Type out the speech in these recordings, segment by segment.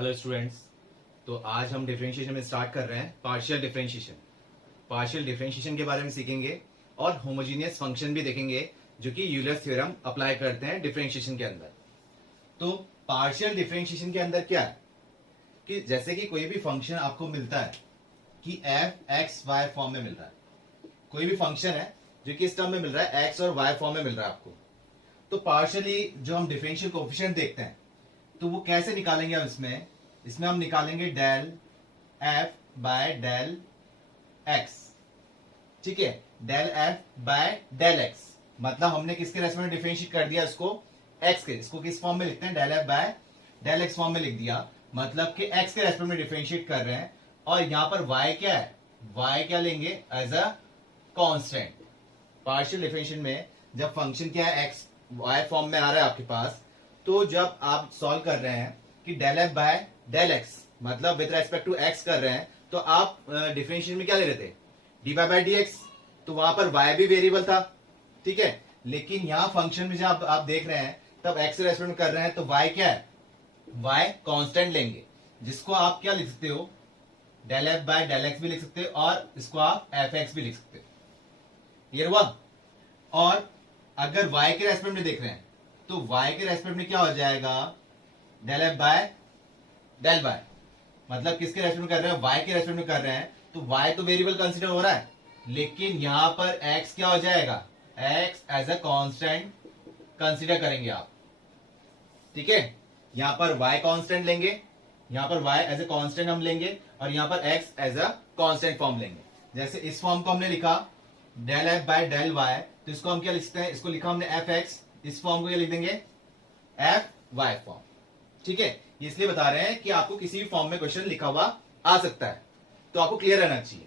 Hello students. तो आज हम डिफरेंशिएशन में स्टार्ट कर रहे हैं पार्शियल डिफरेंशिएशन। पार्शियल डिफरेंशिएशन के बारे में सीखेंगे और होमोजीनियस फंक्शन भी देखेंगे जो कि यूलर्स थ्योरम अप्लाई करते हैं डिफरेंशिएशन के अंदर। तो पार्शियल डिफरेंशिएशन के अंदर क्या है कि जैसे कि कोई भी फंक्शन आपको मिलता है कि एफ एक्स वाई फॉर्म में मिल रहा है, कोई भी फंक्शन है जो कि इस टर्म में मिल रहा है एक्स और वाई फॉर्म में मिल रहा है आपको, तो पार्शियली जो हम डिफरेंशियल कोएफिशिएंट देखते हैं तो वो कैसे निकालेंगे हम इसमें हम निकालेंगे del F by del X. ठीक है, del F by del x मतलब हमने किसके रेस्पेक्ट में डिफरेंशिएट कर दिया इसको, एक्स के। इसको किस फॉर्म में लिखते हैं, del F by del X form में लिख दिया, मतलब कि एक्स के रेस्पेक्ट में डिफरेंशिएट कर रहे हैं। और यहां पर वाई क्या है, वाई क्या लेंगे as a constant. Partial differentiation में जब फंक्शन क्या है एक्स वाई फॉर्म में आ रहा है आपके पास, तो जब आप सॉल्व कर रहे हैं कि del F by del x मतलब विद रेस्पेक्ट टू एक्स कर रहे हैं, तो आप डिफरेंशिएशन में क्या ले रहे थे, D Y by D X. तो वहां पर वाई भी वेरिएबल था, ठीक है। लेकिन यहां फंक्शन में जब आप देख रहे हैं तब एक्स के रेस्पेक्ट में कर रहे हैं, तो वाई क्या है, वाई कांस्टेंट लेंगे, जिसको आप क्या लिख सकते हो, del F by del X भी लिख सकते हो और इसको आप एफ एक्स भी लिख सकते हो। क्लियर हुआ। और अगर वाई के रेस्पेक्ट में देख रहे हैं तो y के रेस्पेक्ट में क्या हो जाएगा, del F by del Y, मतलब किसके रेस्पेक्ट में कर रहे हैं, y के रेस्पेक्ट में कर रहे हैं, तो y तो वेरिएबल कंसीडर हो रहा है, लेकिन यहां पर x क्या हो जाएगा, x as a constant consider करेंगे आप। ठीक है, यहां पर y कांस्टेंट लेंगे, यहां पर y एज अ कांस्टेंट हम लेंगे और यहां पर x as a constant form लेंगे। जैसे इस फॉर्म को हमने लिखा del F by del Y, तो इसको हम क्या लिखते हैं, इसको लिखा हमने एफ एक्स, इस फॉर्म को क्या लिख देंगे, एफ वाई फॉर्म। ठीक है, इसलिए बता रहे हैं कि आपको किसी भी फॉर्म में क्वेश्चन लिखा हुआ आ सकता है, तो आपको क्लियर रहना चाहिए।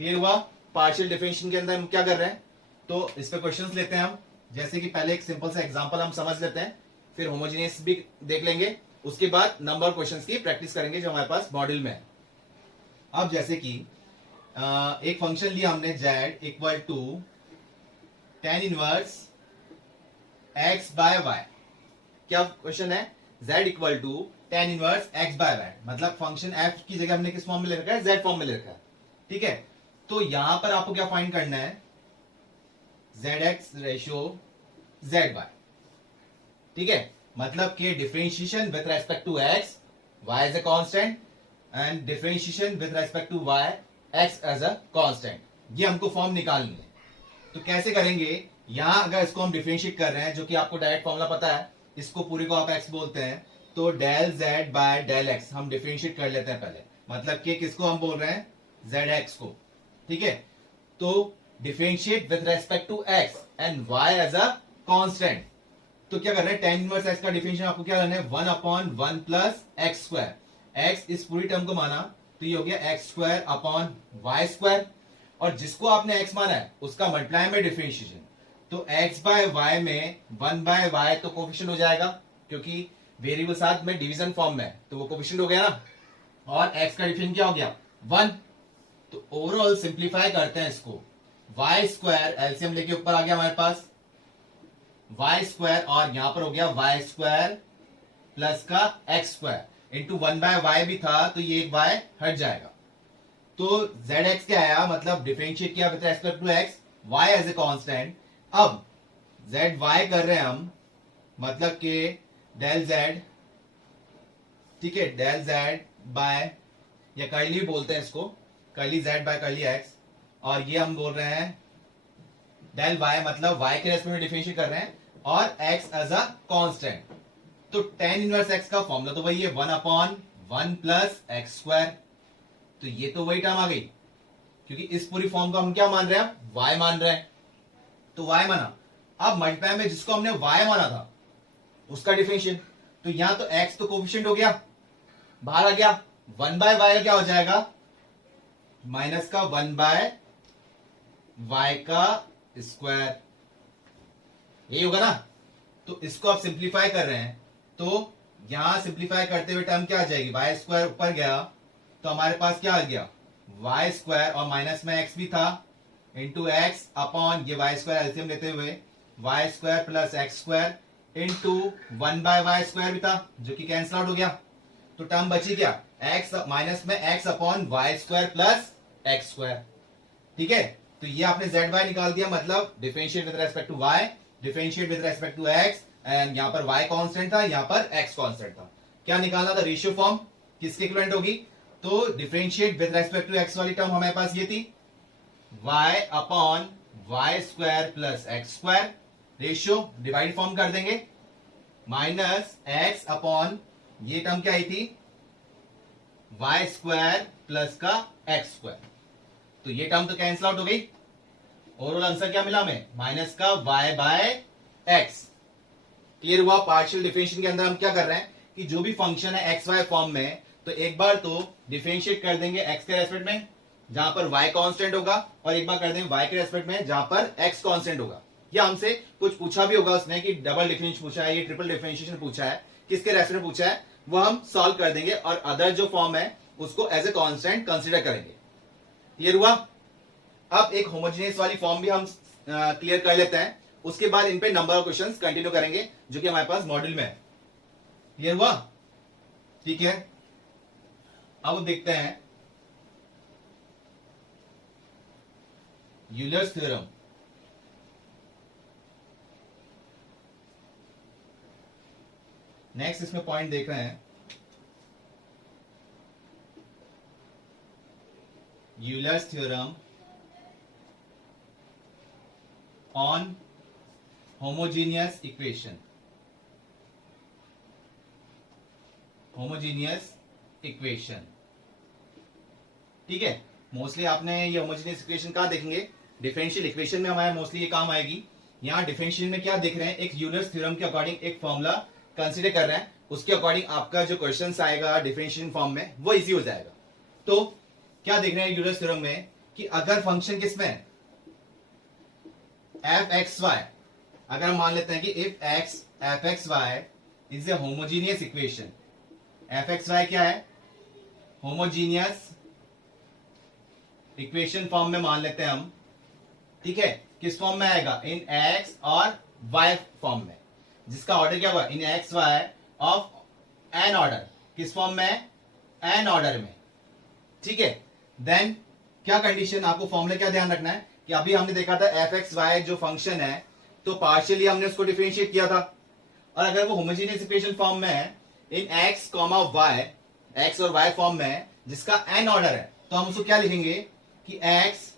क्लियर हुआ। पार्शियल डिफरेंशिएशन के अंदर हम क्या कर रहे हैं, तो इस पे क्वेश्चंस लेते हैं हम। जैसे कि पहले एक सिंपल सा एग्जांपल हम समझ लेते हैं, फिर होमोजेनियस भी देख लेंगे, उसके बाद नंबर क्वेश्चंस की प्रैक्टिस करेंगे जो हमारे पास मॉड्यूल में है। अब जैसे कि एक फंक्शन लिया हमने z equal to tan inverse x by Y. क्या क्वेश्चन है, z equal to tan inverse x by Y, मतलब फंक्शन f की जगह हमने किस फॉर्म में ले रखा है, z फॉर्म में ले रखा है। ठीक है, तो यहां पर आपको क्या फाइंड करना है, zx रेशियो zy। ठीक है, मतलब कि differentiation with respect to x, y as a constant, and differentiation with respect to y, x as a constant, ये हमको फॉर्म निकालनी है। तो कैसे करेंगे, यहां अगर इसको हम डिफरेंशिएट कर रहे हैं, जो कि आपको डायरेक्ट फॉर्मूला पता है, इसको पूरे को आप x बोलते हैं, तो del z by del x हम डिफरेंशिएट कर लेते हैं पहले, मतलब कि किसको हम बोल रहे हैं, zx को। ठीक है, तो differentiate with respect to x and y as a constant. तो क्या कर रहे हैं, tan इनवर्स x का डिफरेंशिएशन आपको क्या करना है, 1/1 प्लस एक्स स्क्वायर। x इस पूरी टर्म को माना तो ये हो गया x square upon Y square, और जिसको आपने x माना है उसका मल्टीप्लाई में डिफरेंशिएशन, तो x बाय वाई में 1 बाय वाई तो कोफिशिएंट हो जाएगा, क्योंकि वेरिएबल साथ में डिवीजन फॉर्म में है तो वो कोफिशिएंट हो गया ना, और x का डिफरेंशिएशन क्या हो गया, 1। तो ओवरऑल सिंप्लीफाई करते हैं इसको, वाई स्क्वायर एलसीएम लेके ऊपर आ गया हमारे पास वाई स्क्वायर, और यहां पर हो गया वाई स्क्वायर प्लस का x square into 1 by Y भी था, तो ये एक वाई हट जाएगा। तो zx क्या आया, मतलब डिफरेंशिएट किया with respect to x, y as a constant. अब zy कर रहे हैं हम, मतलब कि डेल z, ठीक है, डेल z बाय, या कर्ली बोलते हैं इसको, curly z by curly x, और ये हम बोल रहे हैं डेल y, मतलब y के रेस्पेक्ट में डिफरेंशिएट कर रहे हैं, और x एज अ कांस्टेंट। तो tan इनवर्स x का फॉर्मूला तो वही है, 1/1 प्लस एक्स स्क्वायर, तो ये तो वही टर्म आ गई, क्योंकि इस पूरी फॉर्म को हम क्या मान रहे हैं, y मान रहे हैं, तो y माना। अब मल्टीप्लाई में जिसको हमने y माना था उसका डिफरेंशिएशन, तो यहां तो x तो कोफिशिएंट हो गया, बाहर आ गया, 1 बाय वाई क्या हो जाएगा, माइनस का 1 बाय वाई का स्क्वायर, यही होगा ना। तो इसको आप सिंप्लीफाई कर रहे हैं, तो यहां सिंप्लीफाई करते हुए टर्म क्या आ जाएगी, वाई स्क्वायर ऊपर गया तो हमारे पास क्या आ गया, वाई स्क्वायर, और माइनस में एक्स भी था, इंटू एक्स अपॉन ये वाई स्क्वायर एलसीएम लेते हुए y square plus x square into 1 by y square भी था, जो कि कैंसिल आउट हो गया। तो टर्म बची क्या, एक्स माइनस में x upon Y square plus x square. ठीक है, तो ये आपने जेड वाई निकाल दिया, मतलब differentiate with respect to y, differentiate with respect to x, and यहाँ पर वाई कांस्टेंट था, यहाँ पर एक्स कांस्टेंट था। क्या निकालना था, रेशियो फॉर्म किसके इक्विवेलेंट होगी, तो differentiate with respect to x वाली टर्म हमारे पास ये थी, y upon Y square plus x square, ratio divide form कर देंगे, माइनस एक्स अपॉन ये टर्म क्या आई थी, वाई स्क्वायर प्लस का एक्स स्क्वायर। तो ये टर्म तो कैंसिल आउट हो गई, ओवरऑल आंसर क्या मिला हमें, माइनस का y बाय एक्स। क्लियर हुआ। पार्शियल डिफरेंशिएशन के अंदर हम क्या कर रहे हैं कि जो भी फंक्शन है एक्स वाई फॉर्म में, तो एक बार तो डिफरेंशिएट कर देंगे एक्स के रेस्पेक्ट में जहां पर y कांस्टेंट होगा, और एक बार कर देंगे y के रेस्पेक्ट में जहां पर x कांस्टेंट होगा। या हमसे कुछ पूछा भी होगा उसने कि डबल डिफरेंशिएशन पूछा है, ये ट्रिपल डिफरेंशिएशन पूछा है, किसके रेस्पेक्ट में पूछा है, वो हम सॉल्व कर देंगे और अदर जो फॉर्म है उसको एज ए कांस्टेंट कंसीडर करेंगे। क्लियर हुआ। अब एक होमोजेनियस वाली फॉर्म भी हम क्लियर कर लेते हैं, उसके बाद इन पे नंबर ऑफ क्वेश्चंस कंटिन्यू करेंगे जो कि हमारे पास मॉड्यूल में है। क्लियर हुआ, ठीक है। अब देखते हैं यूलर्स थ्योरम। नेक्स्ट इसमें पॉइंट देख रहे हैं, Euler's theorem on homogeneous equation. Homogeneous equation, ठीक है। मोस्टली आपने ये होमोजीनियस इक्वेशन कहां देखेंगे, डिफरेंशियल इक्वेशन में हमारे मोस्टली ये काम आएगी। यहां डिफरेंशियल में क्या देख रहे हैं, एक यूलर्स थ्योरम के अकॉर्डिंग एक फॉर्मूला कंसीडर कर रहे हैं, उसके अकॉर्डिंग आपका जो क्वेश्चन आएगा डिफरेंशियल फॉर्म में वो इजी हो जाएगा। तो क्या देख रहे हैं यूलर्स थ्योरम में कि अगर फंक्शन किसमें है, एफ एक्स वाई, अगर हम मान लेते हैं कि if x f x y is a homogeneous equation, f x y क्या है, होमोजीनियस इक्वेशन फॉर्म में मान लेते हैं हम, ठीक है। किस फॉर्म में आएगा, इन एक्स और वाई फॉर्म में, जिसका ऑर्डर क्या हुआ, in x y of n order, किस फॉर्म में, एन ऑर्डर में, ठीक है। देन क्या कंडीशन, आपको फॉर्मूला क्या ध्यान रखना है कि अभी हमने देखा था एफ एक्स वाई जो फंक्शन है तो पार्शियली हमने उसको डिफरेंशिएट किया था, और अगर वो होमोजेनियस इक्वेशन फॉर्म में है इन एक्स कॉमा वाई, एक्स और वाई फॉर्म में है जिसका एन ऑर्डर है, तो हम उसको क्या लिखेंगे कि x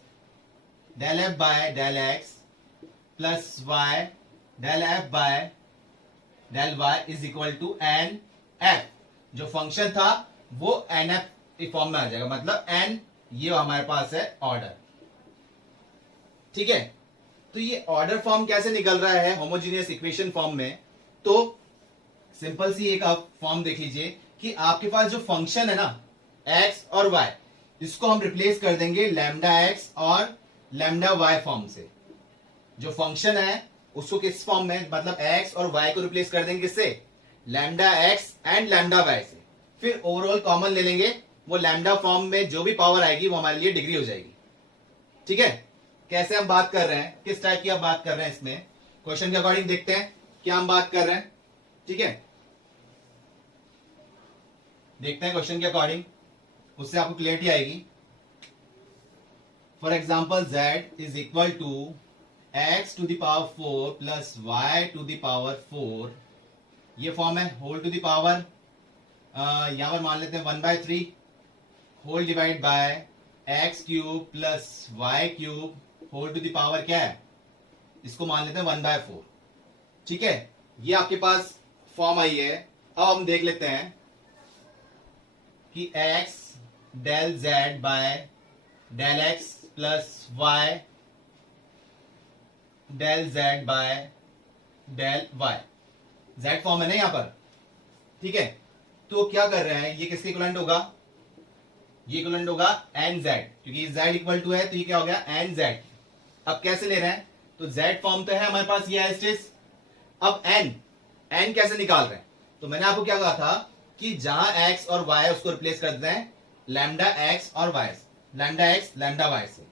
del F by del x plus y del F by del y is equal to n f. जो फंक्शन था वो एन एफ फॉर्म में आ जाएगा, मतलब एन ये हमारे पास है ऑर्डर, ठीक है। तो ये ऑर्डर फॉर्म कैसे निकल रहा है होमोजेनियस इक्वेशन फॉर्म में, तो सिंपल सी एक आप फॉर्म देख लीजिए कि आपके पास जो फंक्शन है ना एक्स और वाई, इसको हम रिप्लेस कर देंगे लैम्डा एक्स और लैम्डा वाई फॉर्म से। जो फंक्शन है उसको किस फॉर्म में, मतलब एक्स और वाई को रिप्लेस कर देंगे किससे, lambda x and lambda y से। फिर ओवरऑल कॉमन ले लेंगे, वो लैम्डा फॉर्म में जो भी पावर आएगी वो हमारे लिए डिग्री हो जाएगी, ठीक है। कैसे हम बात कर रहे हैं, किस टाइप की आप बात कर रहे हैं, इसमें क्वेश्चन के अकॉर्डिंग देखते हैं क्या हम बात कर रहे हैं, ठीक है। देखते हैं क्वेश्चन के अकॉर्डिंग, उससे आपको क्लियरिटी आएगी। For example z is equal to x to the power 4 plus y to the power 4, ये फॉर्म है। होल टू द पावर यहां पर मान लेते हैं 1/3 whole divide by x cube plus y cube whole to the power क्या है, इसको मान लेते हैं 1/4, ठीक है। ये आपके पास फॉर्म आई है। अब हम देख लेते हैं कि x del z by del x plus y del z by del y, z form है ना यहां पर, ठीक है। तो क्या कर रहे हैं, ये किसके इक्विवेलेंट होगा, ये इक्विवेलेंट होगा nz, क्योंकि z इक्वल टू है तो ये क्या हो गया nz। अब कैसे ले रहे हैं, तो z फॉर्म तो है हमारे पास, ये है स्टेज। अब n कैसे निकाल रहे हैं, तो मैंने आपको क्या कहा था कि जहां x और y है उसको रिप्लेस कर देते हैं लैम्डा x और y, lambda x lambda y से।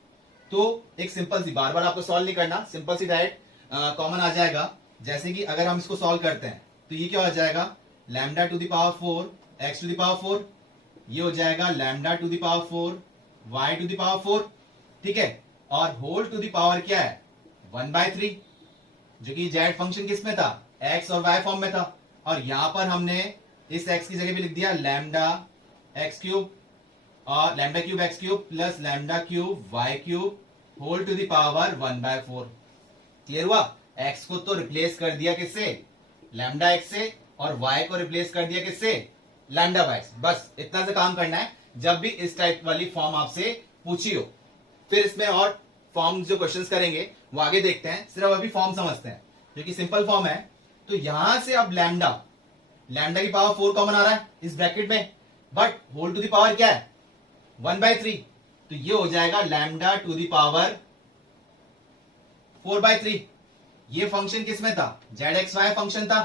तो एक सिंपल सी, बार बार आपको सॉल्व नहीं करना, सिंपल सी डायरेक्ट कॉमन आ जाएगा। जैसे कि अगर हम इसको सॉल्व करते हैं तो ये क्या हो जाएगा, lambda to the power 4 x to the power 4, ये हो जाएगा lambda to the power 4 y to the power 4, ठीक है, और होल टू द पावर क्या है 1/3, जो कि जेड फंक्शन किस में था, एक्स और वाई फॉर्म में था, और यहां पर हमने इस एक्स की जगह पे लिख दिया लैम्डा एक्स क्यूब और lambda cube x cube plus lambda cube y cube whole to the power 1/4। Clear हुआ? एक्स को तो रिप्लेस कर दिया किससे, लैम्डा एक्स से, और वाई को रिप्लेस कर दिया किससे, लैम्डा वाई से। बस इतना से काम करना है जब भी इस टाइप वाली फॉर्म आपसे पूछी हो। फिर इसमें और फॉर्म जो क्वेश्चंस करेंगे वो आगे देखते हैं, सिर्फ अभी फॉर्म समझते हैं जो कि सिंपल फॉर्म है। तो यहां से अब लैम्डा की पावर 4 कॉमन आ रहा है इस ब्रैकेट में, but whole to the power क्या है 1/3, तो ये हो जाएगा लैम्डा टू द पावर 4/3। ये फंक्शन किसमें था, जेड एक्स वाई फंक्शन था,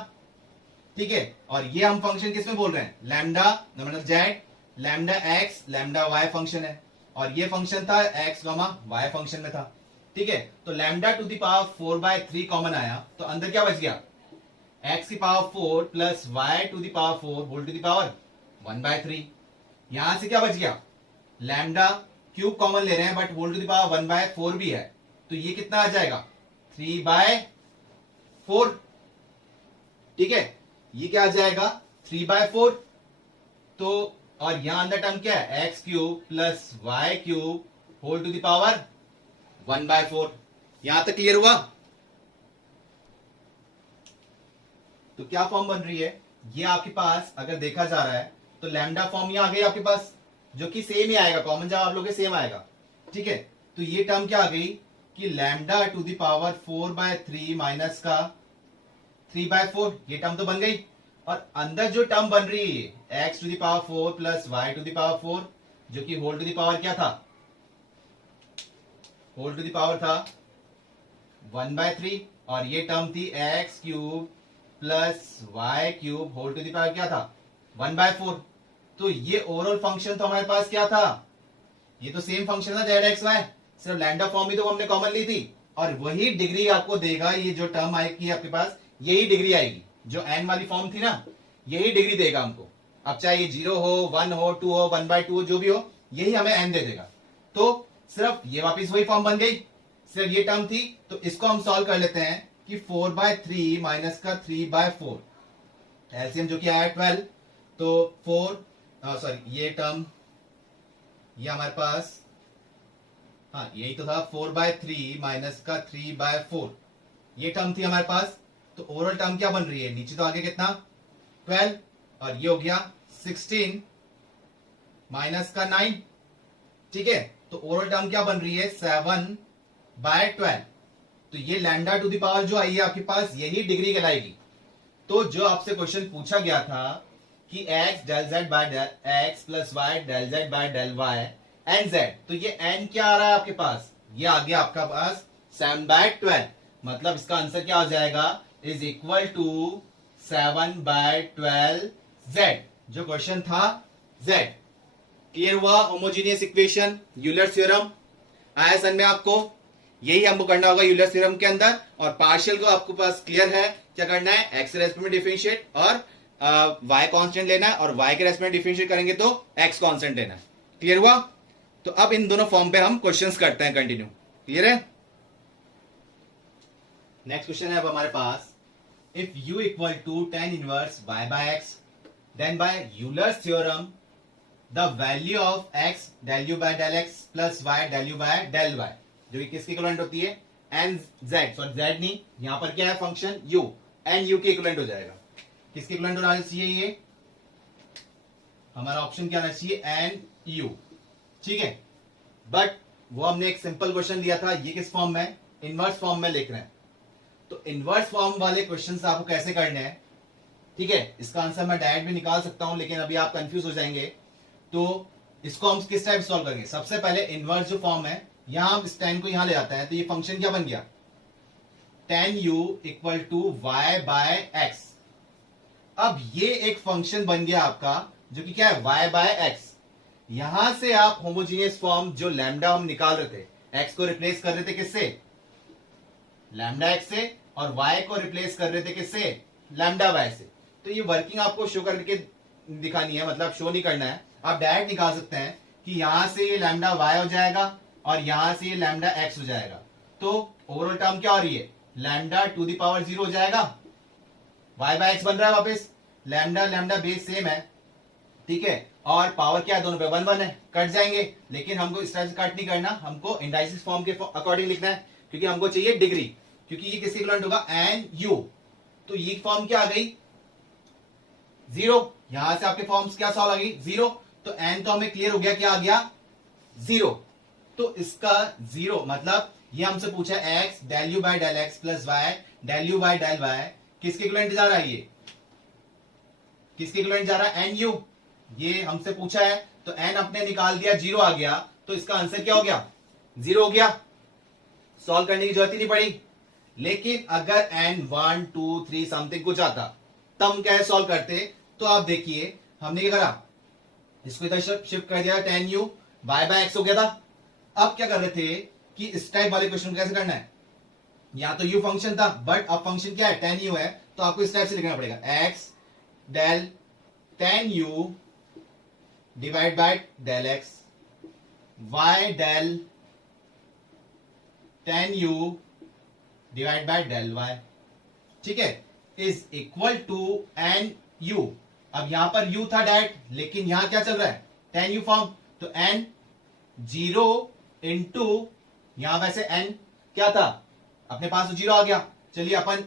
ठीक है, और ये हम फंक्शन किसमें बोल रहे हैं, लैम्डा मतलब z lambda x lambda y function है, और ये फंक्शन था एक्स वाई फंक्शन में था, ठीक है। तो lambda to the power 4/3 common आया, तो अंदर क्या बच गया, एक्स की power 4 plus y to the power 4 whole to the power 1/3। यहां से क्या बच गया, लैम्डा क्यूब कॉमन ले रहे हैं but whole to the power 1/4 भी है, तो ये कितना आ जाएगा 3/4, ठीक है, ये क्या आ जाएगा 3/4। तो और यहां अंदर टर्म क्या है, x cube plus y cube whole to the power 1/4। यहां तक क्लियर हुआ? तो क्या फॉर्म बन रही है, ये आपके पास अगर देखा जा रहा है तो लैम्डा फॉर्म यहां आ गई आपके पास, जो कि सेम ही आएगा, कॉमन जब आप लोग के सेम आएगा, ठीक है। तो ये टर्म क्या आ गई कि lambda to the power 4/3 minus का 3/4, ये टर्म तो बन गई, और अंदर जो टर्म बन रही है x to the power 4 plus y to the power 4, जो कि होल टू द पावर क्या था, होल टू द पावर था 1/3, और ये टर्म थी x cube plus y cube whole to the power क्या था 1/4। तो ये ओवरऑल फंक्शन तो हमारे पास क्या था, ये तो सेम फंक्शन था जेड एक्स वाई, सिर्फ लैम्डा फॉर्म ही तो हमने कॉमन ली थी, और वही डिग्री आपको देगा, ये जो टर्म आएगी आपके पास यही डिग्री आएगी, जो एन वाली फॉर्म थी ना, यही डिग्री देगा हमको। अब चाहे ये 0 हो 1 हो 2 हो 1/2 हो, जो भी हो, यही हमें एन दे देगा। तो सिर्फ ये वापिस वही फॉर्म बन गई, सिर्फ ये टर्म थी, तो इसको हम सॉल्व कर लेते हैं कि 4/3 माइनस का 3/4, एलसीएम जो कि आया 12, तो 4 सॉरी ये टर्म ये हमारे पास, हाँ यही तो था 4/3 माइनस का 3/4, ये टर्म थी हमारे पास। तो ओवरऑल टर्म क्या बन रही है, नीचे तो आगे कितना 12, और ये हो गया 16 माइनस का 9, ठीक है। तो ओवरऑल टर्म क्या बन रही है 7/12। तो ये लैम्डा टू द पावर जो आई है आपके पास, यही डिग्री कहलाएगी। तो जो आपसे क्वेश्चन पूछा गया था कि x del z by del x plus y del z by del y n z, तो ये एन क्या आ रहा है आपके पास, ये आ गया आपका पास 7/12, मतलब इसका आंसर क्या आ जाएगा, इज इक्वल टू 7/12 जेड, जो क्वेश्चन था जेड। क्लियर हुआ? होमोजीनियस इक्वेशन, यूलर थ्योरम आया सन में आपको, यही हमको करना होगा यूलर थ्योरम के अंदर, और पार्शियल को आपको पास क्लियर है क्या करना है, एक्स के रेस्पेक्ट में डिफरेंशिएट और वाई कांस्टेंट लेना है, और वाई के रेस्पेक्ट में डिफरेंशिएट करेंगे तो एक्स कांस्टेंट लेना है। क्लियर हुआ? तो अब इन दोनों फॉर्म पे हम क्वेश्चंस करते हैं कंटिन्यू। क्लियर है? नेक्स्ट क्वेश्चन है अब हमारे पास, if u equal to tan inverse y by x, then by Euler's theorem the value of x del u by del x plus y del u by del y, जो कि किसकी equivalent होती है n z, sorry z नहीं, यहां पर क्या है फंक्शन u, n u की इक्विवेलेंट हो जाएगा। किसकी इक्विवेलेंट होना चाहिए, ये हमारा ऑप्शन क्या आना चाहिए n u, ठीक है। बट वो हमने एक सिंपल क्वेश्चन दिया था, ये किस फॉर्म में, इनवर्स फॉर्म में लिख रहे हैं। तो इनवर्स फॉर्म वाले क्वेश्चंस आपको कैसे करने हैं, ठीक है, इसका आंसर मैं डायरेक्ट भी निकाल सकता हूं, लेकिन अभी आप कंफ्यूज हो जाएंगे। तो इसको हम किस टाइप सॉल्व करेंगे, सबसे पहले इनवर्स जो फॉर्म है, यहां हम इस tan को यहां ले जाते हैं, तो ये फंक्शन क्या बन गया, tan u equal to y by x। अब ये एक फंक्शन बन गया आपका, जो कि क्या है y बाय x। यहां से आप होमोजीनियस फॉर्म जो लैम्डा हम निकाल रहे थे, x को रिप्लेस कर रहे थे किससे, लैम्डा x से, और y को रिप्लेस कर रहे थे किससे, लैम्डा y से। तो ये वर्किंग आपको शो करके दिखानी है, मतलब शो नहीं करना है, आप डायरेक्ट निकाल सकते हैं कि यहां से ये लैम्डा वाई हो जाएगा और यहां से ये लैम्डा एक्स हो जाएगा। तो ओवरऑल टर्म क्या हो रही है, लैम्डा टू द पावर 0 हो जाएगा, वाई बाय एक्स बन रहा है वापस, लैम्डा लैम्डा बेस सेम है, ठीक है, और पावर क्या है दोनों पे 1 1 है, कट जाएंगे, लेकिन हमको इस टाइप से कट नहीं करना, हमको इंडाइसिस फॉर्म के अकॉर्डिंग लिखना है, क्योंकि हमको चाहिए डिग्री, क्योंकि ये किसके इक्विवेलेंट होगा, एन यू। तो ये फॉर्म क्या आ गई 0, यहां से आपके फॉर्म्स क्या सॉल्व आ गई 0, तो एन तो हमें क्लियर हो गया, क्या आ गया 0। तो इसका 0 मतलब ये हमसे पूछा x del u by del x plus y del u by del y, किसके इक्विवेलेंट जा रहा है, ये किसके इक्विवेलेंट जा रहा है, एन यू, ये हमसे पूछा है, तो एन अपने निकाल दिया 0 आ गया, तो इसका आंसर क्या हो गया 0 हो गया, सॉल्व करने की जरूरत ही नहीं पड़ी। लेकिन अगर एन 1 2 3 समथिंग कुछ आता, तब हम कैसे सॉल्व करते, तो आप देखिए हमने क्या करा, इसको इधर शिफ्ट कर दिया, tan u y by x हो गया था। अब क्या कर रहे थे कि इस टाइप वाले क्वेश्चन को कैसे करना है, यहां तो u फंक्शन था, बट अब फंक्शन क्या है tan u है, तो आपको इस टाइप से लिखना पड़ेगा, x del tan u divide by del x, y del tan u divide by del y, ठीक है, is equal to n u. अब यहां पर u था डायरेक्ट, लेकिन यहां क्या चल रहा है tan u फॉर्म, तो n 0 इंटू, यहां वैसे n क्या था अपने पास, तो 0 आ गया, चलिए अपन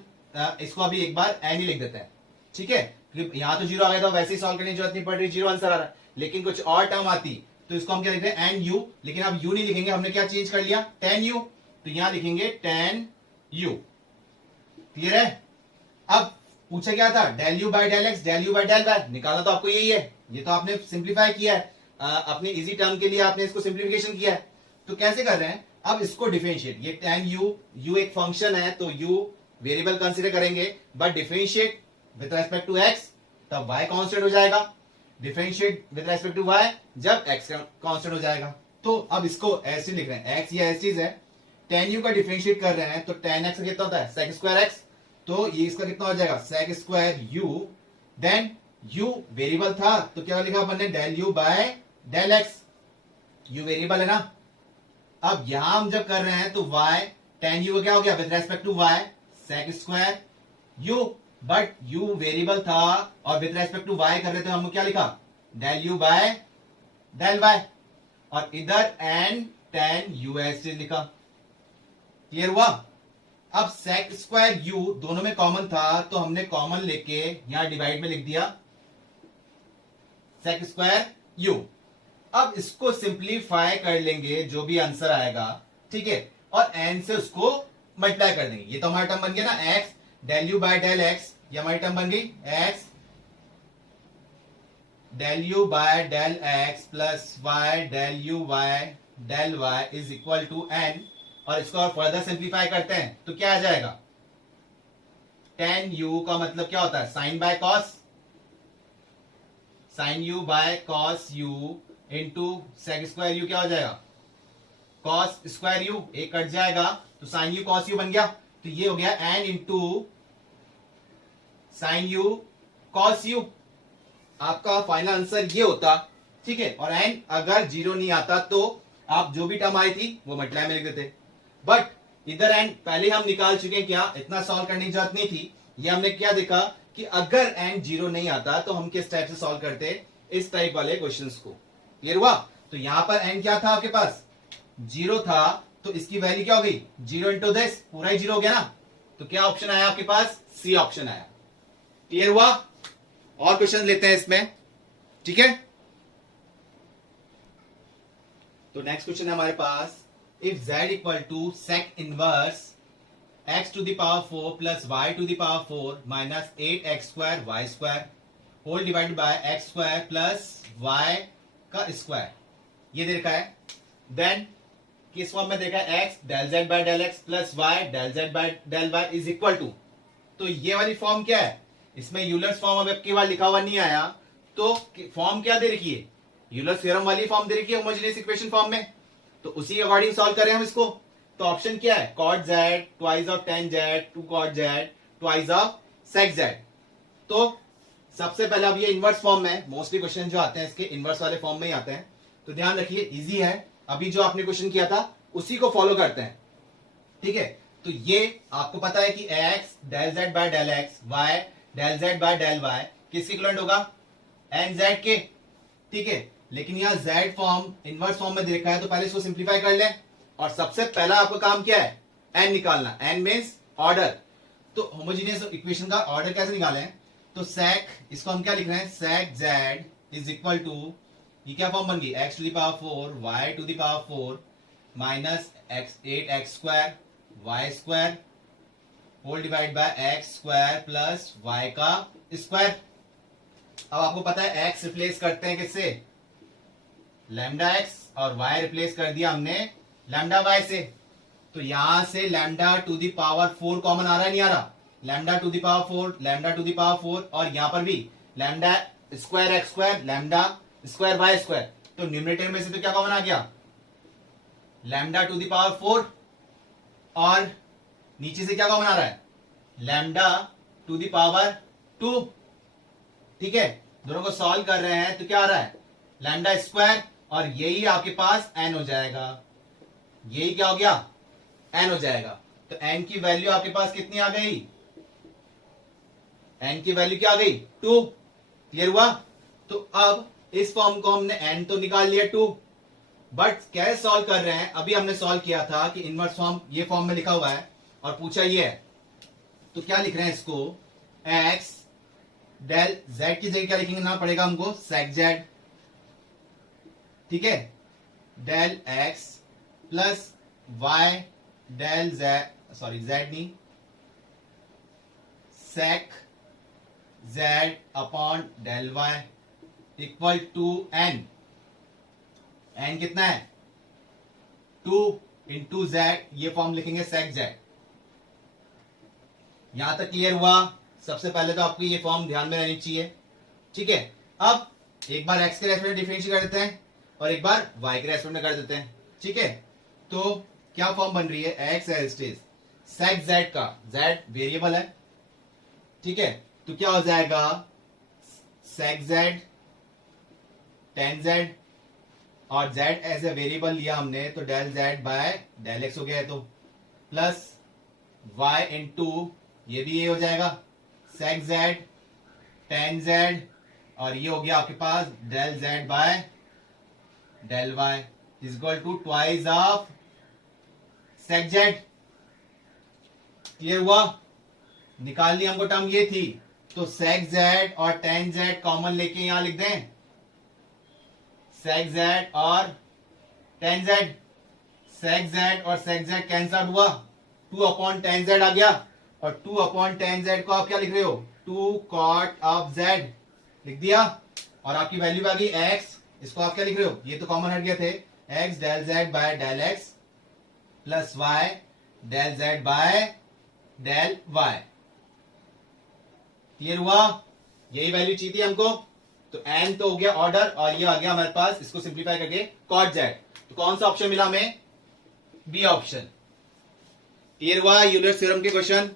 इसको अभी एक बार n ही लिख देते हैं, ठीक है, क्योंकि यहां तो 0 आ गया, तो वैसे ही सॉल्व करने की जरूरत नहीं पड़ रही, 0 आंसर आ रहा है। लेकिन कुछ और टर्म आती तो इसको हम क्या लिख रहे हैं एन यू, लेकिन अब u नहीं लिखेंगे, हमने क्या चेंज कर लिया tan u, तो यहां लिखेंगे tan u, क्लियर है। अब पूछा क्या था, del u by del x del u by del y, निकालना तो आपको यही है, ये तो आपने सिंप्लीफाई किया है, अपने इजी टर्म के लिए आपने इसको सिंप्लीफिकेशन किया है। तो कैसे कर रहे हैं, अब इसको डिफरेंशिएट, ये tan u एक फंक्शन है, तो u वेरिएबल कंसीडर करेंगे, but differentiate with respect to x, तब y कांस्टेंट हो जाएगा, differentiate with respect to y जब x कांस्टेंट हो जाएगा। तो अब इसको ऐसे लिख रहे हैं, x ये ऐसी चीज है, tan u का डिफरेंशिएट कर रहे हैं, तो tan x कितना होता है sec स्क्वायर x, तो ये इसका कितना हो जाएगा sec square u, then u variable था, तो क्या लिखा अपन ने del u by del x, u variable है ना। अब यहां हम जब कर रहे हैं तो y tan u क्या हो गया with respect to y sec square u, but u variable था और विद रेस्पेक्ट टू y कर रहे थे, हमने क्या लिखा del u by del y, और इधर n tan u ऐसे लिखा, क्लियर हुआ। अब sec स्क्वायर u दोनों में कॉमन था, तो हमने कॉमन लेके यहां डिवाइड में लिख दिया sec स्क्वायर u। अब इसको सिंप्लीफाई कर लेंगे, जो भी आंसर आएगा, ठीक है, और n से उसको मल्टीप्लाई कर देंगे, ये तो हमारा टर्म बन गया ना x del u by del x, ये हमारी टर्म बन गई x del u by del x plus y del u by del y is equal to n, और इसको और फर्दर सिंप्लीफाई करते हैं तो क्या आ जाएगा, tan u का मतलब क्या होता है sine by cos, sine u by cos u into sec square u क्या हो जाएगा कॉस स्क्वायर u, एक कट जाएगा तो साइन u कॉस u बन गया, तो ये हो गया n into sine u cos u, आपका फाइनल आंसर ये होता, ठीक है। और n अगर 0 नहीं आता तो आप जो भी टर्म आई थी वो मल्टीप्लाई में लिख देते, बट इधर n पहले हम निकाल चुके हैं, क्या इतना सॉल्व करने की जरूरत नहीं थी। ये हमने क्या देखा कि अगर n 0 नहीं आता तो हम किस टाइप से सॉल्व करते, इस टाइप वाले क्वेश्चंस को, क्लियर हुआ। तो यहां पर n क्या था आपके पास 0 था, तो इसकी वैल्यू क्या हो गई 0 इंटू दिस, पूरा ही 0 हो गया ना, तो क्या ऑप्शन आया आपके पास, सी ऑप्शन आया, क्लियर हुआ। और क्वेश्चन लेते हैं इसमें, ठीक है। तो नेक्स्ट क्वेश्चन है हमारे पास, if z equal to sec inverse x to the power 4 plus y to the power 4 minus 8x square y square whole divided by x square plus y का स्क्वायर, ये दे रखा है। देन किस form में देखा है, x del z by del x plus y del z by del y is equal to, तो ये वाली फॉर्म क्या है, इसमें यूलर्स फॉर्म अब की बार लिखा हुआ नहीं आया, तो फॉर्म क्या दे रखी है, यूलर्स थ्योरम वाली फॉर्म दे रखी है होमोजेनियस इक्वेशन फॉर्म में, तो उसी अकॉर्डिंग सॉल्व करें हम इसको। तो ऑप्शन क्या है, cot z twice of tan z to cot z twice of sec z। तो सबसे पहले अब ये इनवर्स फॉर्म में, मोस्टली क्वेश्चन जो आते हैं इसके इनवर्स वाले फॉर्म में ही आते हैं, तो ध्यान रखिए इजी है। अभी जो आपने क्वेश्चन किया था उसी को फॉलो करते हैं, ठीक है। तो ये आपको पता है कि x del z by del x, y del z by del y किसके इक्विवेलेंट होगा, एन जेड के, ठीक है। लेकिन यहाँ जेड फॉर्म इनवर्स फॉर्म में देखा है, तो पहले इसको सिंप्लीफाई कर लें। और सबसे पहला आपका काम क्या है, एन निकालना। N means order. तो होमोजेनियस इक्वेशन का ऑर्डर कैसे निकालें, तो सेक, इसको हम क्या लिख रहे हैं, sec z is equal to, ये क्या फॉर्म बन गई, x to the power 4 y to the power 4 minus x 8x square y square whole divide by x square plus y का स्क्वायर। अब आपको पता है x रिप्लेस करते हैं किससे, लैम्डा x, और y रिप्लेस कर दिया हमने लैम्डा y से। तो यहां से lambda to the power 4 common आ रहा है, नहीं आ रहा, lambda to the power 4, lambda to the power 4, और यहां पर भी lambda square x square, lambda square y square. तो न्यूमरेटर में से तो क्या कॉमन आ गया, लैम्डा टू द पावर 4, और नीचे से क्या कॉमन आ रहा है, लैम्डा टू द पावर 2, ठीक है। दोनों को सॉल्व कर रहे हैं तो क्या आ रहा है, लैम्डा स्क्वायर, और यही आपके पास एन हो जाएगा, यही क्या हो गया, एन हो जाएगा। तो एन की वैल्यू आपके पास कितनी आ गई, एन की वैल्यू क्या आ गई, 2। क्लियर हुआ। तो अब इस फॉर्म को हमने एन तो निकाल लिया 2, बट कैसे सॉल्व कर रहे हैं, अभी हमने सॉल्व किया था कि इनवर्स फॉर्म ये फॉर्म में लिखा हुआ है और पूछा ये है, तो क्या लिख रहे हैं इसको, एक्स डेल जेड की जगह क्या लिखेंगे ना पड़ेगा हमको, सेक जेड, ठीक है, del x plus y del z, sorry z नहीं, sec z upon del y equal to n. N कितना है, 2 इंटू जेड, ये फॉर्म लिखेंगे सेक जेड। यहां तक क्लियर हुआ। सबसे पहले तो आपको ये फॉर्म ध्यान में रहनी चाहिए, ठीक है। अब एक बार एक्स के रेस्पेक्ट में डिफरेंशिएट कर देते हैं और एक बार वाई के रेस्पेक्ट में कर देते हैं, ठीक है। तो क्या फॉर्म बन रही है, x as it is, sec z का, जेड वेरिएबल है, ठीक है। तो क्या हो जाएगा, सेक जेड टेन जेड, और z एज ए वेरिएबल लिया हमने तो del z by del x हो गया है, तो प्लस y इंटू ये भी ये हो जाएगा सेक z टेन z, और ये हो गया आपके पास del z by del y is equal to twice of sec z। Clear हुआ। निकालनी हमको टर्म ये थी, तो सेक z और टेन z कॉमन लेके यहां लिख दें, सेक जेड और टेन जेड, सेक जेड और सेक जेड कैंसल हुआ, 2 अपॉन टेन जेड आ गया, और 2 अपॉन टेन जेड को आप क्या लिख रहे हो, 2 कॉट ऑफ जेड लिख दिया, और आपकी वैल्यू आ गई एक्स। इसको आप क्या लिख रहे हो, ये तो कॉमन हट गए थे, x del z by del x plus y del z by del y. Clear हुआ। यही वैल्यू चाहिए थी हमको। तो एन तो हो गया ऑर्डर, और ये आ गया हमारे पास, इसको सिंप्लीफाई करके कॉट जेड। तो कौन सा ऑप्शन मिला हमें, बी ऑप्शन। क्लियर हुआ यूलर्स थ्योरम के क्वेश्चन।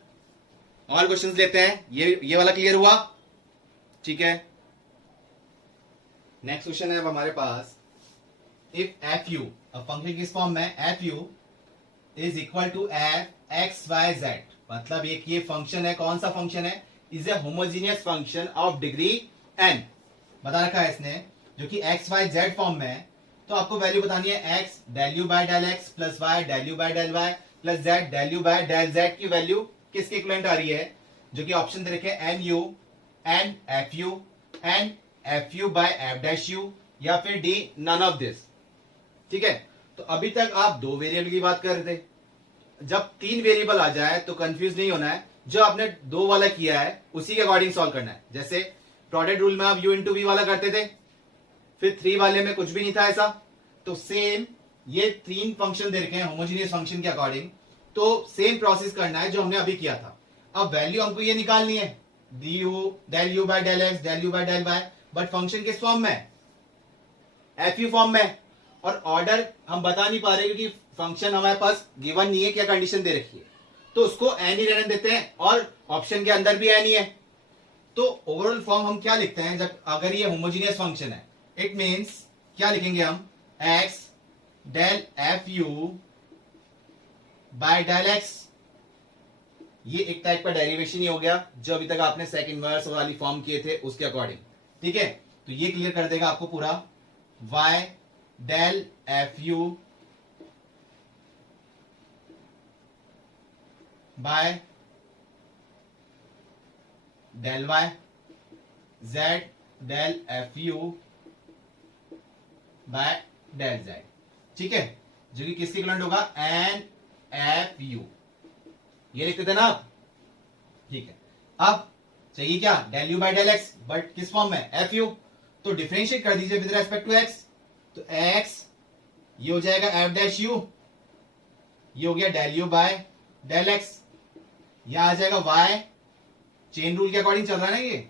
और क्वेश्चंस लेते हैं, ये वाला क्लियर हुआ, ठीक है। नेक्स्ट क्वेश्चन है अब हमारे पास, इफ एफ यू, अब फंक्शन किस फॉर्म में, f u is equal to f x y z, मतलब एक ये फंक्शन है, कौन सा फंक्शन है, is a homogeneous function of degree n, बता रखा है इसने, जो कि एक्स वाई जेड फॉर्म में है। तो आपको वैल्यू बतानी है, x del u by del x plus y del u by del y plus z del u by del z की वैल्यू किसके इक्विवेलेंट आ रही है, जो कि ऑप्शन दे रखे n u, n f u, n f u by f dash u, या फिर डी नन ऑफ दिस, ठीक है। तो अभी तक आप 2 वेरिएबल की बात कर रहे थे, जब 3 वेरिएबल आ जाए तो कंफ्यूज नहीं होना है, जो आपने 2 वाला किया है उसी के अकॉर्डिंग सॉल्व करना है। जैसे प्रोडक्ट रूल में आप u इंटू वी वाला करते थे, फिर 3 वाले में कुछ भी नहीं था ऐसा, तो सेम ये 3 फंक्शन दे रखे हैं होमोजेनियस फंक्शन के अकॉर्डिंग, तो सेम प्रोसेस करना है जो हमने अभी किया था। अब वैल्यू हमको ये निकालनी है, du del u by del x del u by del y, but function किस फॉर्म में, एफ यू फॉर्म में, और ऑर्डर हम बता नहीं पा रहे क्योंकि फंक्शन हमारे पास गिवन नहीं है, क्या कंडीशन दे रखी है, तो उसको एन ही रहने देते हैं, और ऑप्शन के अंदर भी एन ही है, तो ओवरऑल फॉर्म हम क्या लिखते हैं जब अगर ये होमोजीनियस फंक्शन है, इट मींस क्या लिखेंगे हम, x del f u by del x. ये एक टाइप का डेरिवेशन ही हो गया जो अभी तक आपने सेकंड इनवर्स वाली फॉर्म किए थे उसके अकॉर्डिंग। ठीक है, तो ये क्लियर कर देगा आपको पूरा, y del f u by del y, z del f u by del z। ठीक है, जो कि किसके इक्विवेलेंट होगा, एन एफ यू, ये लिखते थे ना आप। ठीक है, अब चाहिए क्या, del u by del x, but किस फॉर्म में, एफ यू। तो डिफरेंशिएट कर दीजिए विद रेस्पेक्ट टू एक्स, तो एक्स ये हो जाएगा एफ डैश यू, ये हो गया del u by del x, यहां आ जाएगा वाई, चेन रूल के अकॉर्डिंग चल रहा है ना ये,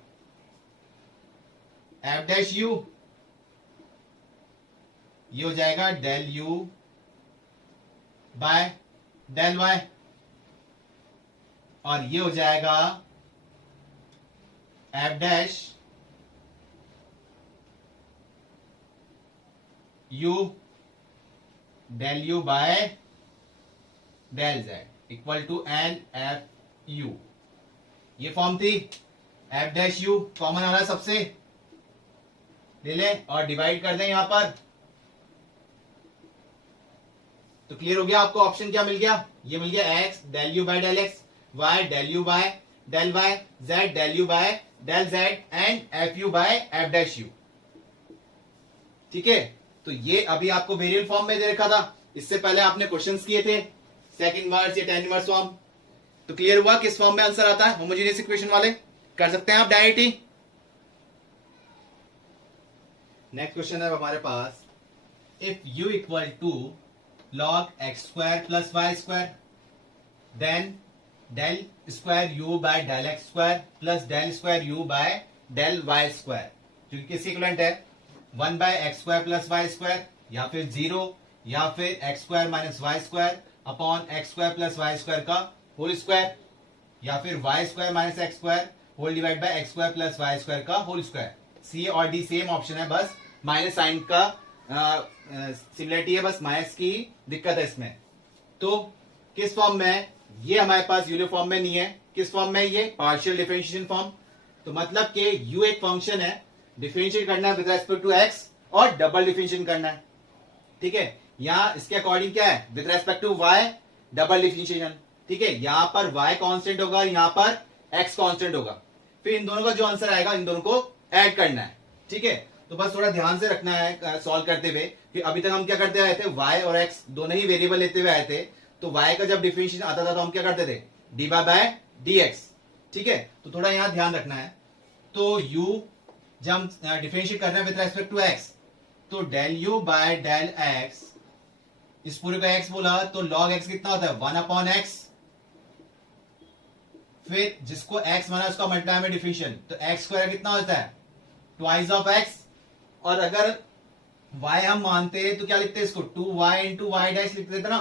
एफ डैश यू, ये हो जाएगा del u by del y, और ये हो जाएगा f dash u del u by del z equal to n f u. ये फॉर्म थी, एफ डैश यू कॉमन आ रहा है सबसे, ले लें और डिवाइड कर दें यहां पर, तो क्लियर हो गया आपको। ऑप्शन क्या मिल गया, ये मिल गया x del u by del x, y del u by del y, z del u by del z, and f u by f dash u. ठीक है, तो ये अभी आपको वेरिएबल फॉर्म में दे रखा था, इससे पहले आपने क्वेश्चंस किए थे सेकंड इनवर्स या टेन इनवर्स फॉर्म। तो क्लियर हुआ किस फॉर्म में आंसर आता है, होमोजेनियस इक्वेशन वाले कर सकते हैं आप डायरेक्ट ही। नेक्स्ट क्वेश्चन है हमारे पास, if u equal to log x square plus y square, then del square u by del x square plus del square u by del y square, जो कि किसके इक्विवेलेंट है, 1 by x square plus y square, या फिर 0, या फिर x square minus y square upon x square plus y square का whole square, या फिर y square minus x square whole divide by x square plus y square का whole square. C और d same option है, बस minus sign का similarity है, बस माइनस की दिक्कत है इसमें। तो किस फॉर्म में है, ये हमारे पास यूनिट फॉर्म में नहीं है, किस फॉर्म में है ये, पार्शियल डिफरेंशिएशन फॉर्म। तो मतलब कि u एक फंक्शन है, डिफरेंशिएट करना है विद रेस्पेक्ट टू x और डबल डिफरेंशिएशन करना है। ठीक है, यहां इसके अकॉर्डिंग क्या है, with respect to y double differentiation. ठीक है, यहां पर y कांस्टेंट होगा, यहां पर x कांस्टेंट होगा, फिर इन दोनों का जो आंसर आएगा इन दोनों को ऐड करना है। ठीक है, तो बस थोड़ा ध्यान से रखना है सॉल्व करते हुए कि अभी तक हम क्या करते आए थे, y और x दोनों ही वेरिएबल लेते हुए आए थे, तो y का जब डिफरेंशिएशन आता था तो हम क्या करते थे, dy बाय dx। ठीक है, तो थोड़ा यहां ध्यान रखना है। तो u जब हम डिफरेंशिएट कर रहे हैं विद रेस्पेक्ट टू x, तो del u by del x, इस पूरे का x बोला तो log x कितना होता है, 1 अपॉन x, फिर जिसको x माना उसका मल्टीप्लाई में डिफरेंशिएशन, तो x स्क्वायर कितना होता है, ट्वाइस ऑफ x, और अगर y हम मानते हैं तो क्या लिखते हैं इसको, 2y इंटू वाई डैश लिखते थे ना।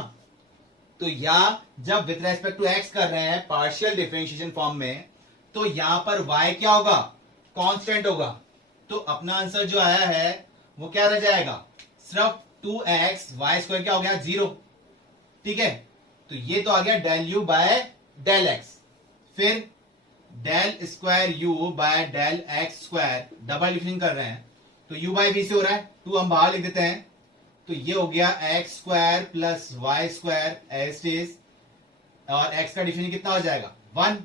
तो या जब विद रेस्पेक्ट टू x कर रहे हैं पार्शियल डिफरेंशिएशन फॉर्म में, तो यहां पर y क्या होगा, कांस्टेंट होगा, तो अपना आंसर जो आया है वो क्या रह जाएगा, सिर्फ 2x, y स्क्वायर क्या हो गया 0। ठीक है, तो ये तो आ गया del u by del x, फिर del square u by del x square, double differentiation कर रहे हैं तो u बाय v से हो रहा है, 2 हम बाहर लिख देते हैं, तो ये हो गया x square plus y square as it is, और x का डिफरेंशिएशन कितना हो जाएगा 1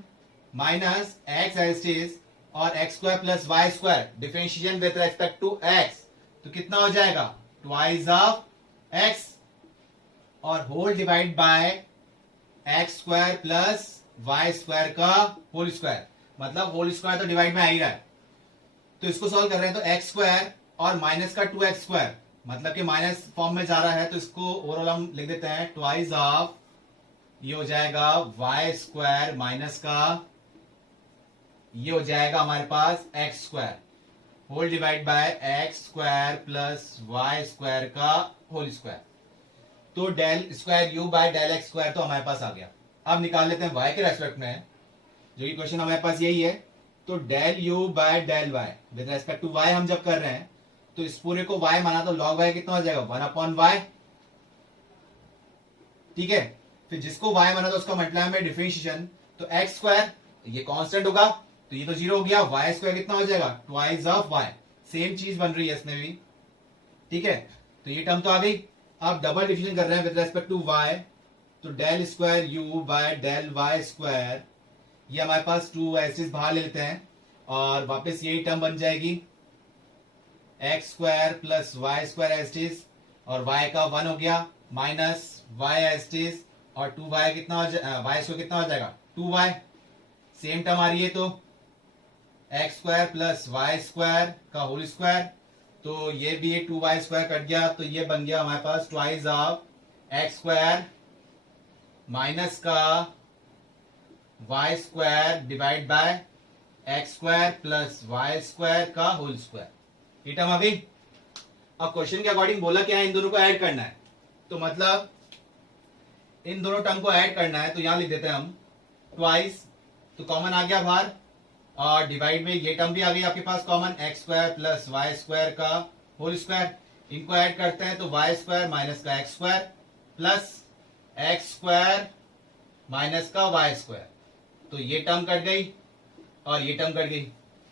minus x as it is, और x square plus y square differentiation with respect to x, तो कितना हो जाएगा ट्वाइस ऑफ x, और whole divide by x square plus y square का होल स्क्वायर, मतलब होल स्क्वायर तो डिवाइड में आ ही रहा है। तो इसको सॉल्व कर रहे हैं तो एक्स स्क्वायर और माइनस का 2x स्क्वायर, मतलब कि माइनस फॉर्म में जा रहा है, तो इसको ओवरऑल हम लिख देते हैं ट्वाइस ऑफ, ये हो जाएगा वाई स्क्वायर माइनस का, ये हो जाएगा हमारे पास x square whole divide by x square plus y square का होल स्क्वायर। तो del square u by del x square तो हमारे पास आ गया। अब निकाल लेते हैं y के रेस्पेक्ट में, जो कि क्वेश्चन हमारे पास यही है, तो del u by del y with respect to y हम जब कर रहे हैं तो इस पूरे को वाई माना तो लॉग वाई कितना हो जाएगा 1/y। ठीक है, फिर जिसको y माना तो उसका मल्टीप्लाई में डिफरेंशिएशन, तो एक्स स्क्वायर ये कांस्टेंट होगा तो ये तो 0 हो गया, वाई स्क्वायर कितना हो जाएगा ट्वाइस ऑफ वाई, सेम चीज बन रही है इसमें भी। ठीक है, तो ये टर्म तो आ गई। अब डबल डिफरेंशिएशन कर रहे हैं विद रेस्पेक्ट टू y, तो del square u by del y square, ये हमारे पास 2 ऐसे बाहर ले लेते हैं और वापस यही टर्म बन जाएगी x square plus y square as it is, और y का 1 हो गया माइनस वाई एस्टिस, और 2y कितना हो जाएगा, वाई स्क्वायर कितना हो जाएगा 2y, सेम टर्म आ रही है तो x square plus y square का होल स्क्वायर, तो ये भी ये 2y स्क्वायर कट गया तो ये बन गया हमारे पास twice of x square minus का y square divide by x square plus y square का होल स्क्वायर। ये टर्म आ गई। अब क्वेश्चन के अकॉर्डिंग बोला क्या है, इन दोनों को ऐड करना है, तो मतलब इन दोनों टर्म को ऐड करना है, तो यहां लिख देते हैं हम ट्वाइस, तो कॉमन आ गया बाहर, और डिवाइड में ये टर्म भी आ गई आपके पास common, x square plus y square का होल स्क्वायर, इनको ऐड करते हैं तो वाई स्क्वायर माइनस का x square plus x square minus का वाई स्क्वायर, तो ये टर्म कट गई और ये टर्म कट गई,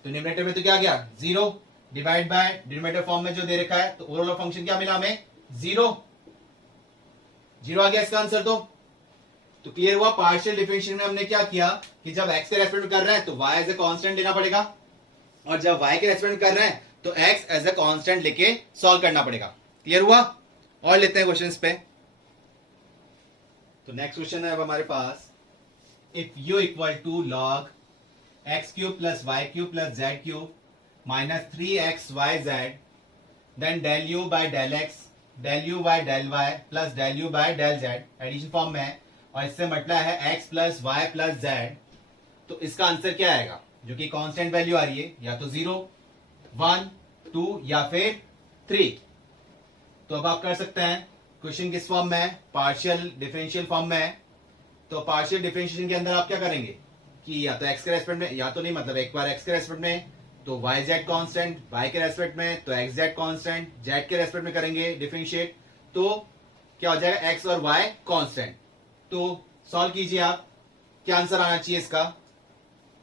तो न्यूमरेटर में तो क्या गया 0, डिवाइड बाय डिनोमिनेटर फॉर्म में जो दे रखा है, तो ओवरऑल फंक्शन क्या मिला हमें 0 आ गया इसका आंसर। तो क्लियर हुआ। पार्शियल डिफरेंशिएशन में हमने क्या किया कि जब x के रेस्पेक्ट में कर रहे हैं तो y एज ए कांस्टेंट लेना पड़ेगा, और जब y के रेस्पेक्ट में कर रहे हैं तो x एज ए कांस्टेंट लेके सॉल्व करना पड़ेगा। क्लियर हुआ। और लेते हैं क्वेश्चंस पे। तो नेक्स्ट क्वेश्चन है अब हमारे पास, if u equal to log x cube plus y cube plus z cube minus 3xyz, then del u by del x del u by del y plus del u by del z addition form में है, और इससे मतलब है x plus y plus z, तो इसका answer क्या आएगा, जो कि कांस्टेंट वैल्यू आ रही है, या तो 0, 1, 2 या फिर 3। तो अब आप कर सकते हैं, क्वेश्चन किस फॉर्म में है, पार्शियल डिफरेंशियल फॉर्म में है, तो पार्शियल डिफरेंशिएशन के अंदर आप क्या करेंगे कि या तो x के रेस्पेक्ट में, या तो नहीं मतलब एक बार x के रेस्पेक्ट में तो y z कांस्टेंट, y के रेस्पेक्ट में तो x z कांस्टेंट, z के रेस्पेक्ट में करेंगे डिफरेंशिएट, तो क्या हो जाएगा x और y कांस्टेंट। तो सॉल्व कीजिए आप, क्या आंसर आना चाहिए इसका।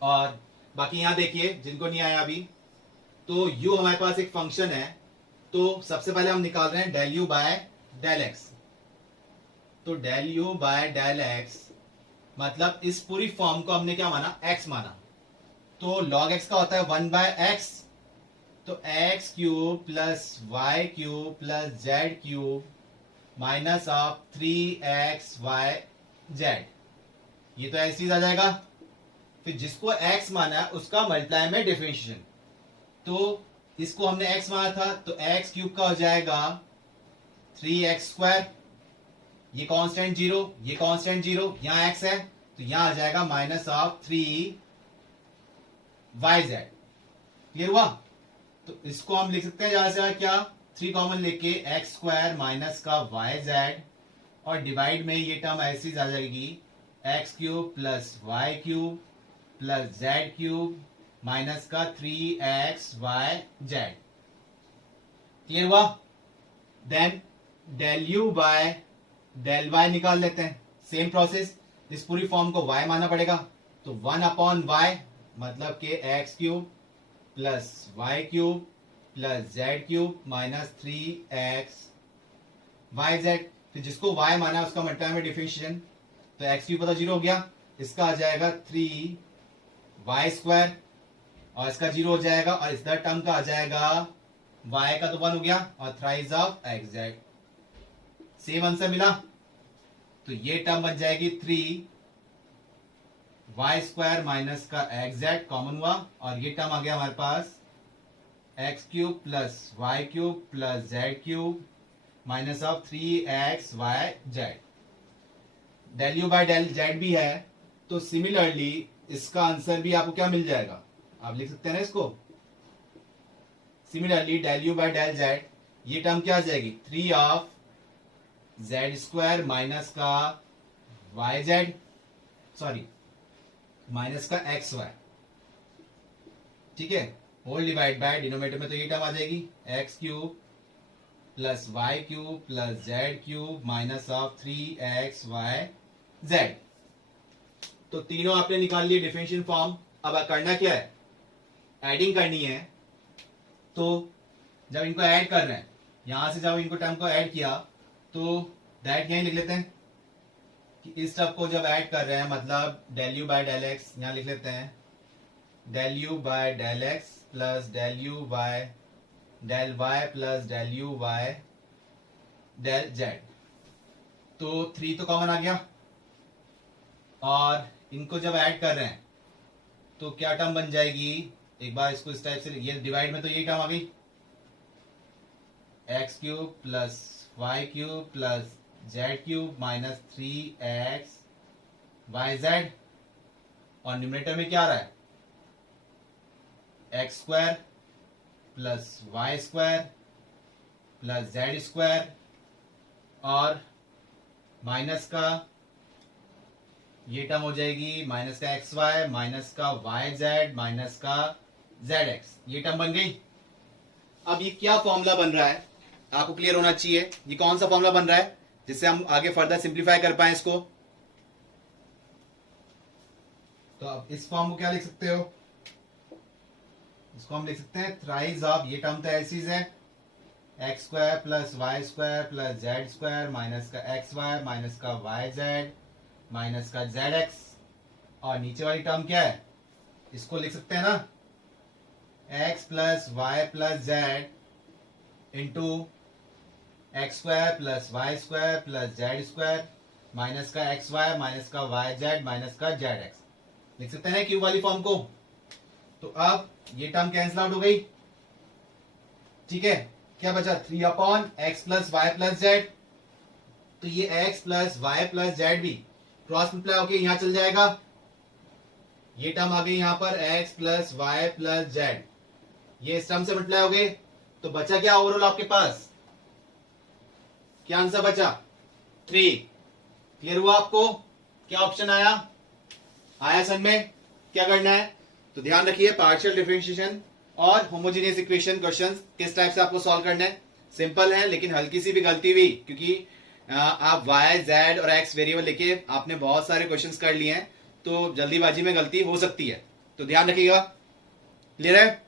और बाकी यहां देखिए जिनको नहीं आया अभी, तो u हमारे पास एक फंक्शन है, तो सबसे पहले हम निकाल रहे हैं del u by del x, तो del u by del x मतलब इस पूरी फॉर्म को हमने क्या माना x माना, तो log x का होता है 1/x, तो x cube plus y cube plus z cube minus of 3xy z, ये तो ऐसे ही आ जाएगा। फिर जिसको x माना है उसका मल्टीप्लाई में डिफरेंशिएशन, तो इसको हमने x माना था तो x क्यूब का हो जाएगा 3x स्क्वायर, ये कांस्टेंट 0, ये कांस्टेंट 0, यहां x है तो यहां आ जाएगा माइनस ऑफ 3yz। क्लियर हुआ। तो इसको हम लिख सकते हैं जहां से क्या 3 कॉमन लेके एक्स स्क्वायर माइनस का वाई जेड, और डिवाइड में ये टर्म ऐसी आ जाएगी x cube plus y cube plus z cube minus का 3xy जेड। क्लियर हुआ। Then del u by del y निकाल लेते हैं, सेम प्रोसेस, इस पूरी फॉर्म को y मानना पड़ेगा, तो 1/y मतलब कि x cube plus y cube plus z cube minus 3xyz, फिर जिसको y माना है उसका मल्टीप्लाई में डिफरेंशिएशन, तो एक्स क्यूब पता 0 हो गया, इसका आ जाएगा 3y स्क्वायर, और इसका 0 हो जाएगा, और इस टर्म का आ जाएगा y का तो 1 हो गया, और thrice of x z, same answer मिला। तो ये टर्म बन जाएगी 3y स्क्वायर माइनस का एक्स जेड कॉमन हुआ, और ये टर्म आ गया हमारे पास x cube plus y cube plus z cube minus of 3xy z. Del u by del z भी है, तो सिमिलरली इसका आंसर भी आपको क्या मिल जाएगा, आप लिख सकते हैं ना इसको, similarly del u by del z, ये टर्म क्या आ जाएगी 3 ऑफ जेड स्क्वायर माइनस का वाई जेड, सॉरी माइनस का एक्स वाई, ठीक है, होल डिवाइड बाय डिनोमिनेटर में तो ये टर्म आ जाएगी x cube plus y cube plus z cube minus of 3xy z। तो तीनों आपने निकाल लिए डिफरेंशियल फॉर्म। अब करना क्या है, एडिंग करनी है। तो जब इनको ऐड कर रहे हैं, यहां से जब इनको टर्म को ऐड किया तो डायरेक्ट यहीं लिख लेते हैं कि इस टर्म को जब ऐड कर रहे हैं मतलब del u by del x, यहां लिख लेते हैं del u by del x plus del u by del y plus del u y del z. तो 3 तो कॉमन आ गया, और इनको जब ऐड कर रहे हैं तो क्या टर्म बन जाएगी, एक बार इसको इस टाइप से, ये डिवाइड में तो ये टर्म आ गई x cube plus y cube plus z cube minus 3x y z, और न्यूमरेटर में क्या आ रहा है x square plus y square plus z square, और माइनस का ये टर्म हो जाएगी माइनस का एक्स वाई माइनस का वाई जेड माइनस का जेड एक्स, ये टर्म बन गई। अब ये क्या फॉर्मूला बन रहा है आपको क्लियर होना चाहिए, ये कौन सा फॉर्मूला बन रहा है जिससे हम आगे फर्दर सिंप्लीफाई कर पाए इसको। तो अब इस फॉर्म को क्या लिख सकते हो, इसको हम लिख सकते हैं थ्राइज ऑफ, ये टर्म तो ऐसी है x square plus y square plus z square minus का एक्स वाई माइनस का वाई जेड माइनस का जेड एक्स, और नीचे वाली टर्म क्या है, इसको लिख सकते हैं ना x plus y plus z into x square plus y square plus z square minus का एक्स वाई माइनस का वाई जेड माइनस का जेड एक्स, लिख सकते हैं क्यूब वाली फॉर्म को। तो अब ये टर्म कैंसिल आउट हो गई, ठीक है, क्या बचा 3 upon x plus y plus z. तो ये x plus y plus z भी क्रॉस मल्टीप्लाई होके यहां चल जाएगा, ये टर्म आ गई यहां पर x plus y plus z, ये इस टर्म से मल्टीप्लाई हो गए। तो बचा क्या ओवरऑल आपके पास, क्या आंसर बचा 3। क्लियर हुआ आपको, क्या ऑप्शन आया, आया सन में, क्या करना है तो ध्यान रखिए पार्शियल डिफरेंशिएशन और होमोजेनियस इक्वेशन क्वेश्चंस किस टाइप से आपको सॉल्व करना है। सिंपल है, लेकिन हल्की सी भी गलती हुई क्योंकि आप y z और x वेरिएबल लेके आपने बहुत सारे क्वेश्चंस कर लिए हैं तो जल्दीबाजी में गलती हो सकती है, तो ध्यान रखिएगा। क्लियर है।